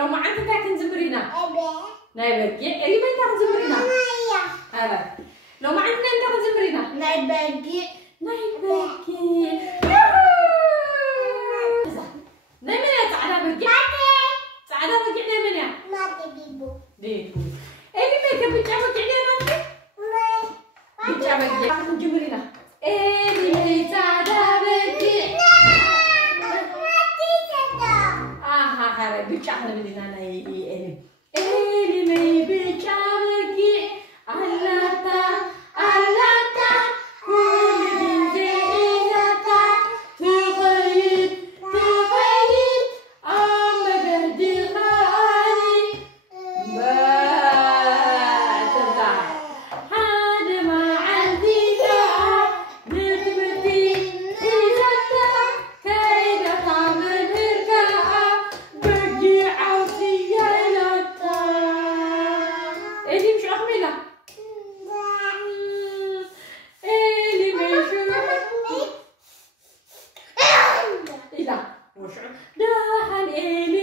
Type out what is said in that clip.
لو ما عندك تاكن زمرينا نايبرجي اللي ما يتاكن زمرينا هذا لو ما عندنا نتاكن زمرينا نايبرجي نايمنا تعالى برجي تعالى برجي نايمنا ديبو اللي ما يكب بتعمل علينا بتعمل تاكن زمرينا اللي تعالى برجي هذا بيتشعر بدينا أنا إلي مي بيتشعركي علاتا كل بنزينتا تغير أما بهدي خالي ما ترضى هذا ما عندي لا نتمتي إذا كيد تعمل داخل إلي